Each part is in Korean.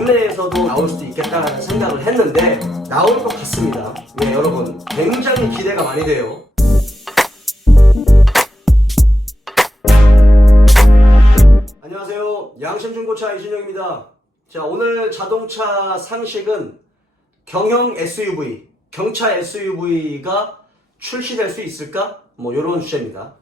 국내에서도 나올 수도 있겠다는 생각을 했는데 나올 것 같습니다. 네, 여러분 굉장히 기대가 많이 돼요. 안녕하세요. 양심중고차 이진영입니다. 자, 오늘 자동차 상식은 경형 SUV, 경차 SUV가 출시될 수 있을까? 뭐 이런 주제입니다.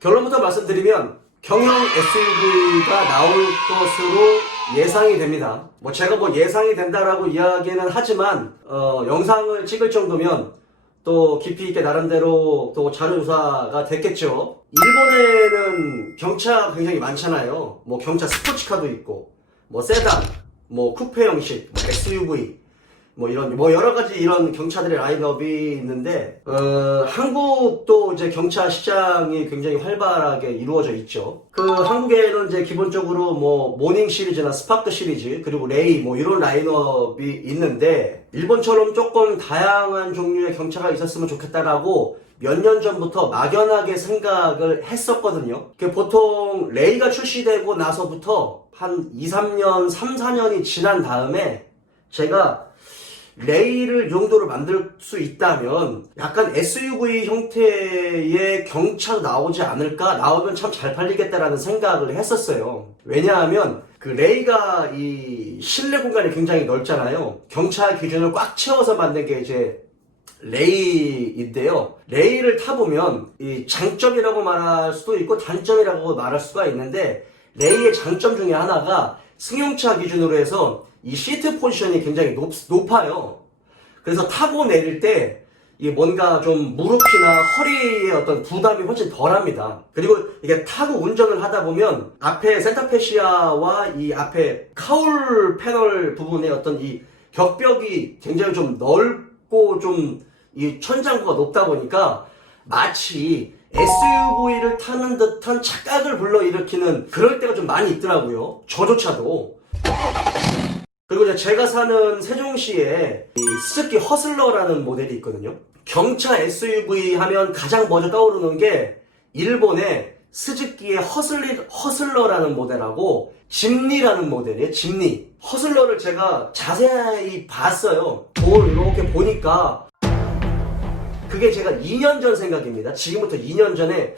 결론부터 말씀드리면 경형 SUV가 나올 것으로 예상이 됩니다. 뭐 제가 뭐 예상이 된다라고 이야기는 하지만 영상을 찍을 정도면 또 깊이 있게 나름대로 또 자료조사가 됐겠죠. 일본에는 경차가 굉장히 많잖아요. 뭐 경차 스포츠카도 있고 뭐 세단, 뭐 쿠페 형식, 뭐 SUV 뭐 이런 뭐 여러 가지 이런 경차들의 라인업이 있는데 한국도 이제 경차 시장이 굉장히 활발하게 이루어져 있죠. 그 한국에는 이제 기본적으로 뭐 모닝 시리즈나 스파크 시리즈 그리고 레이 뭐 이런 라인업이 있는데 일본처럼 조금 다양한 종류의 경차가 있었으면 좋겠다라고 몇 년 전부터 막연하게 생각을 했었거든요. 보통 레이가 출시되고 나서부터 한 2, 3년, 3, 4년이 지난 다음에 제가 레이를 이 정도로 만들 수 있다면 약간 SUV 형태의 경차도 나오지 않을까? 나오면 참 잘 팔리겠다라는 생각을 했었어요. 왜냐하면 그 레이가 이 실내 공간이 굉장히 넓잖아요. 경차 기준을 꽉 채워서 만든 게 이제 레이인데요. 레이를 타보면 이 장점이라고 말할 수도 있고 단점이라고 말할 수가 있는데 레이의 장점 중에 하나가 승용차 기준으로 해서 이 시트 포지션이 굉장히 높아요. 그래서 타고 내릴 때 이게 뭔가 좀 무릎이나 허리의 어떤 부담이 훨씬 덜 합니다. 그리고 이게 타고 운전을 하다 보면 앞에 센터페시아와 이 앞에 카울 패널 부분의 어떤 이 격벽이 굉장히 좀 넓고 좀 이 천장부가 높다 보니까 마치 SUV를 타는 듯한 착각을 불러일으키는 그럴 때가 좀 많이 있더라고요. 저조차도. 그리고 이제 제가 사는 세종시에 이 스즈키 허슬러라는 모델이 있거든요. 경차 SUV 하면 가장 먼저 떠오르는 게 일본의 스즈키의 허슬러라는 모델하고 짐니라는 모델이에요. 짐니. 허슬러를 제가 자세히 봤어요. 그걸 이렇게 보니까 그게 제가 2년 전 생각입니다. 지금부터 2년 전에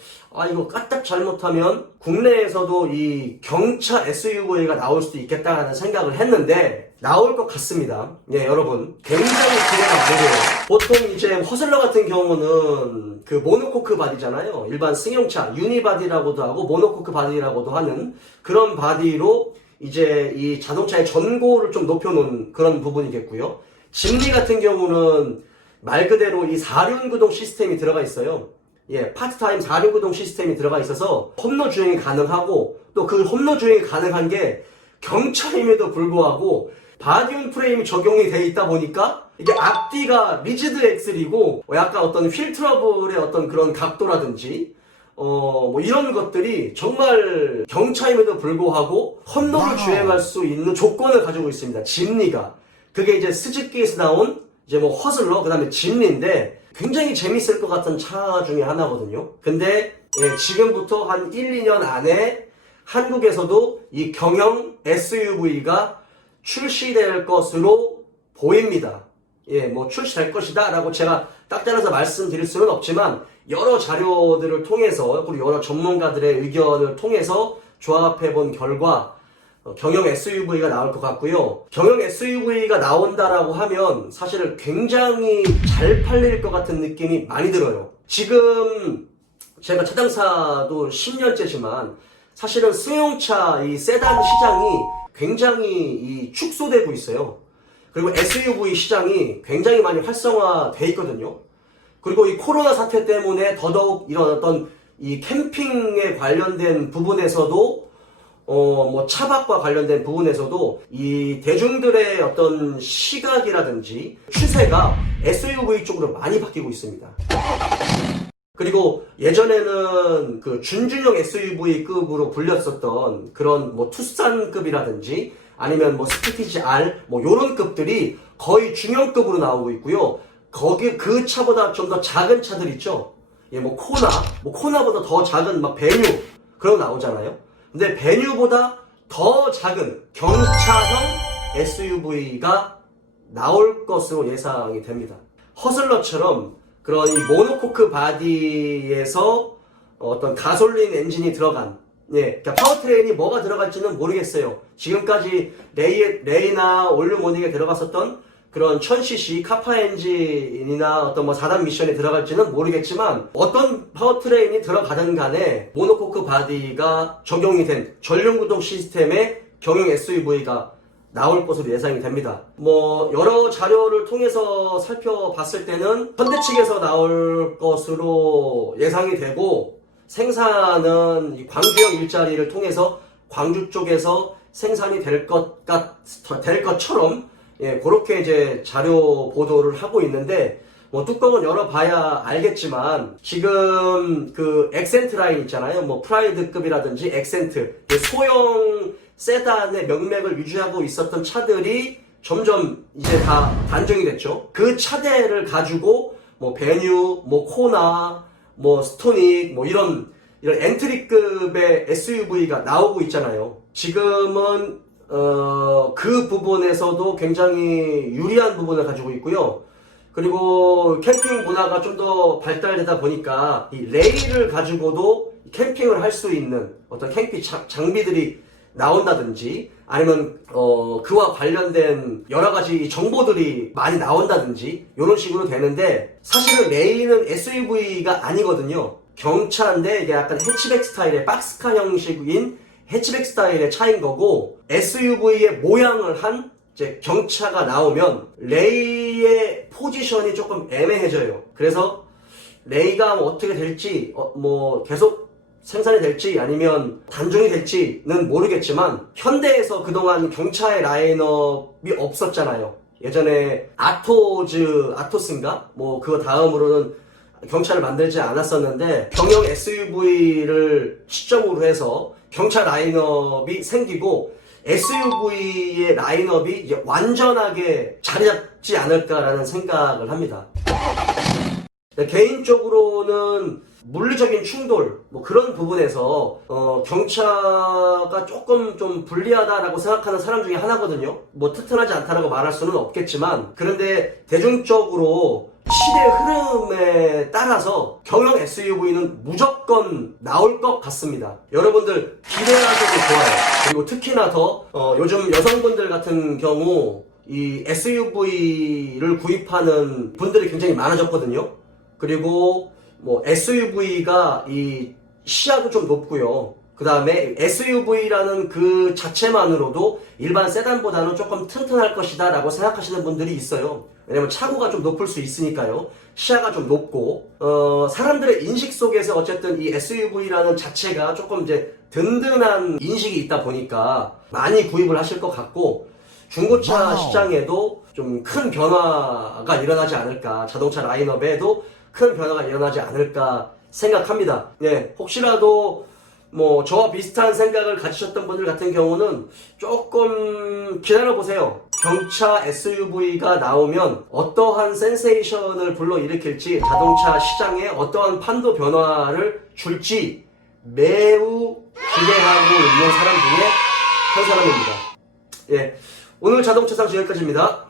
이거 까딱 잘못하면 국내에서도 이 경차 SUV가 나올 수도 있겠다라는 생각을 했는데 나올 것 같습니다. 예, 여러분 굉장히 기대가 많이 돼요. 보통 이제 허슬러 같은 경우는 그 모노코크 바디잖아요. 일반 승용차 유니바디라고도 하고 모노코크 바디라고도 하는 그런 바디로 이제 이 자동차의 전고를 좀 높여놓은 그런 부분이겠고요. 짐니 같은 경우는 말 그대로 이 4륜 구동 시스템이 들어가 있어요. 예, 파트타임 4륜 구동 시스템이 들어가 있어서 험로 주행이 가능하고 또 그 험로 주행이 가능한 게 경차임에도 불구하고 바디움 프레임이 적용이 돼 있다 보니까 이게 앞뒤가 리지드 엑셀이고 약간 어떤 휠 트러블의 어떤 그런 각도라든지 뭐 이런 것들이 정말 경차임에도 불구하고 험로를 주행할 수 있는 조건을 가지고 있습니다. 짐니가. 그게 이제 스즈키에서 나온 이제 뭐 허슬러, 그 다음에 짐니인데 굉장히 재밌을 것 같은 차 중에 하나거든요. 근데 예, 지금부터 한 1, 2년 안에 한국에서도 이 경형 SUV가 출시될 것으로 보입니다. 예, 뭐 출시될 것이다 라고 제가 딱 잘라서 말씀드릴 수는 없지만 여러 자료들을 통해서 그리고 여러 전문가들의 의견을 통해서 조합해 본 결과 경형 SUV가 나올 것 같고요. 경형 SUV가 나온다라고 하면 사실 굉장히 잘 팔릴 것 같은 느낌이 많이 들어요. 지금 제가 차장사도 10년째지만 사실은 승용차 이 세단 시장이 굉장히 이 축소되고 있어요. 그리고 SUV 시장이 굉장히 많이 활성화돼 있거든요. 그리고 이 코로나 사태 때문에 더더욱 이런 어떤 이 캠핑에 관련된 부분에서도 뭐 차박과 관련된 부분에서도 이 대중들의 어떤 시각이라든지 추세가 SUV 쪽으로 많이 바뀌고 있습니다. 그리고 예전에는 그 준준형 SUV급으로 불렸었던 그런 뭐 투싼급이라든지 아니면 뭐 스포티지 R 뭐 요런 급들이 거의 중형급으로 나오고 있고요. 거기 그 차보다 좀 더 작은 차들 있죠. 예, 뭐 코나, 뭐 코나보다 더 작은 막 베뉴 그런 거 나오잖아요. 근데 베뉴보다 더 작은 경차형 SUV가 나올 것으로 예상이 됩니다. 허슬러처럼 그런 이 모노코크 바디에서 어떤 가솔린 엔진이 들어간, 예, 그러니까 파워트레인이 뭐가 들어갈지는 모르겠어요. 지금까지 레이나 올류모닉에 들어갔었던 그런 1000cc 카파 엔진이나 어떤 뭐 4단 미션에 들어갈지는 모르겠지만 어떤 파워트레인이 들어가든 간에 모노코크 바디가 적용이 된 전륜구동 시스템의 경영 SUV가 나올 것으로 예상이 됩니다. 뭐 여러 자료를 통해서 살펴봤을 때는 현대 측에서 나올 것으로 예상이 되고 생산은 이 광주형 일자리를 통해서 광주 쪽에서 생산이 될 것처럼 예, 그렇게 이제 자료 보도를 하고 있는데 뭐 뚜껑을 열어봐야 알겠지만 지금 그 엑센트 라인 있잖아요. 뭐 프라이드급이라든지 엑센트 소형 세단의 명맥을 유지하고 있었던 차들이 점점 이제 다 단종이 됐죠. 그 차대를 가지고 뭐 베뉴, 뭐 코나, 뭐 스토닉, 뭐 이런 엔트리급의 SUV가 나오고 있잖아요. 지금은 그 부분에서도 굉장히 유리한 부분을 가지고 있고요. 그리고 캠핑 문화가 좀 더 발달되다 보니까 이 레일을 가지고도 캠핑을 할 수 있는 어떤 캠핑 장비들이 나온다든지 아니면 그와 관련된 여러 가지 정보들이 많이 나온다든지 이런 식으로 되는데 사실은 레일은 SUV가 아니거든요. 경차인데 이게 약간 해치백 스타일의 박스카 형식인 해치백 스타일의 차인 거고 SUV의 모양을 한 이제 경차가 나오면 레이의 포지션이 조금 애매해져요. 그래서 레이가 뭐 어떻게 될지 뭐 계속 생산이 될지 아니면 단종이 될지는 모르겠지만 현대에서 그동안 경차의 라인업이 없었잖아요. 예전에 아토스인가? 뭐 그거 다음으로는 경차를 만들지 않았었는데 경영 SUV를 시점으로 해서 경차 라인업이 생기고 SUV의 라인업이 이제 완전하게 자리 잡지 않을까라는 생각을 합니다. 개인적으로는 물리적인 충돌 뭐 그런 부분에서 경차가 조금 좀 불리하다라고 생각하는 사람 중에 하나거든요. 뭐 튼튼하지 않다라고 말할 수는 없겠지만 그런데 대중적으로 시대 흐름에 따라서 경영 SUV는 무조건 나올 것 같습니다. 여러분들 기대하셔도 좋아요. 그리고 특히나 더 요즘 여성분들 같은 경우 이 SUV를 구입하는 분들이 굉장히 많아졌거든요. 그리고 뭐 SUV가 이 시야도 좀 높고요. 그 다음에 SUV라는 그 자체만으로도 일반 세단보다는 조금 튼튼할 것이다 라고 생각하시는 분들이 있어요. 왜냐면 차고가 좀 높을 수 있으니까요. 시야가 좀 높고 사람들의 인식 속에서 어쨌든 이 SUV라는 자체가 조금 이제 든든한 인식이 있다 보니까 많이 구입을 하실 것 같고 중고차 시장에도 좀 큰 변화가 일어나지 않을까, 자동차 라인업에도 큰 변화가 일어나지 않을까 생각합니다. 예, 혹시라도 뭐 저와 비슷한 생각을 가지셨던 분들 같은 경우는 조금 기다려보세요. 경차 SUV가 나오면 어떠한 센세이션을 불러일으킬지 자동차 시장에 어떠한 판도 변화를 줄지 매우 기대하고 있는 사람 중에 한 사람입니다. 예, 오늘 자동차상 여기까지입니다.